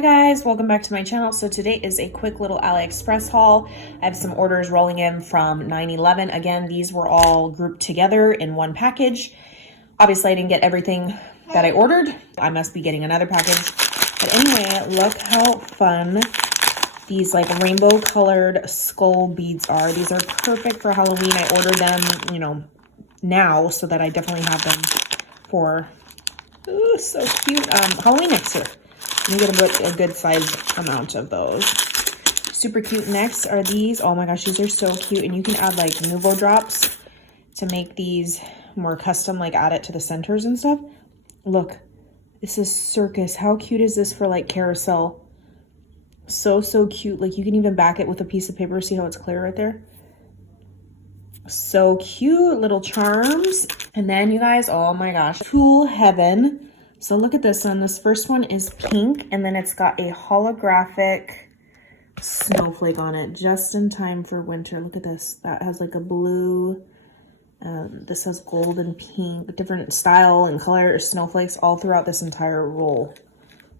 Hi guys, welcome back to my channel. So today is a quick little AliExpress haul. I have some orders rolling in from 9/11. Again, these were all grouped together in one package. Obviously I didn't get everything that I ordered. I must be getting another package. But anyway, look how fun these like rainbow colored skull beads are. These are perfect for Halloween. I ordered them, now, so that I definitely have them for, ooh, so cute, Halloween next year. You get a good size amount of those. Super cute. Next are these. Oh my gosh, these are so cute. And you can add like Nuvo drops to make these more custom, like add it to the centers and stuff. Look, this is circus. How cute is this for like carousel? So cute. Like you can even back it with a piece of paper. See how it's clear right there? So cute. Little charms. And then you guys, oh my gosh, Tool Heaven. So look at this one. This first one is pink, and then it's got a holographic snowflake on it, just in time for winter. Look at this. That has like a blue, this has gold and pink, different style and color snowflakes all throughout this entire roll.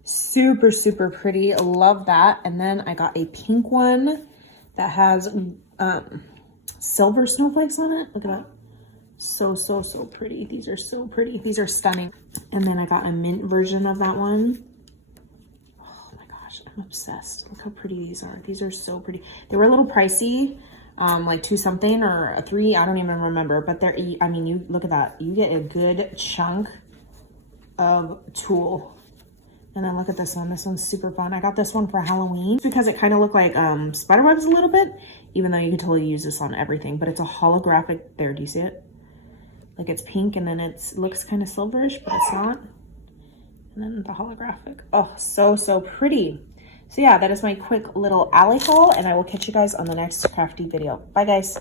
Super pretty. Love that. And then I got a pink one that has silver snowflakes on it. Look at that. So pretty. These are so pretty. These are stunning. And then I got a mint version of that one. Oh my gosh, I'm obsessed. Look how pretty these are. These are so pretty. They were a little pricey, like $2 something or a $3, I don't even remember, but they're, I mean, you look at that. You get a good chunk of tulle. And then look at this one. This one's super fun. I got this one for Halloween because it kind of looked like spider webs a little bit, even though you could totally use this on everything, but it's a holographic. There, do you see it? Like it's pink and then it looks kind of silverish, but it's not. And then the holographic. Oh, so pretty. So yeah, that is my quick little alley haul, and I will catch you guys on the next crafty video. Bye guys.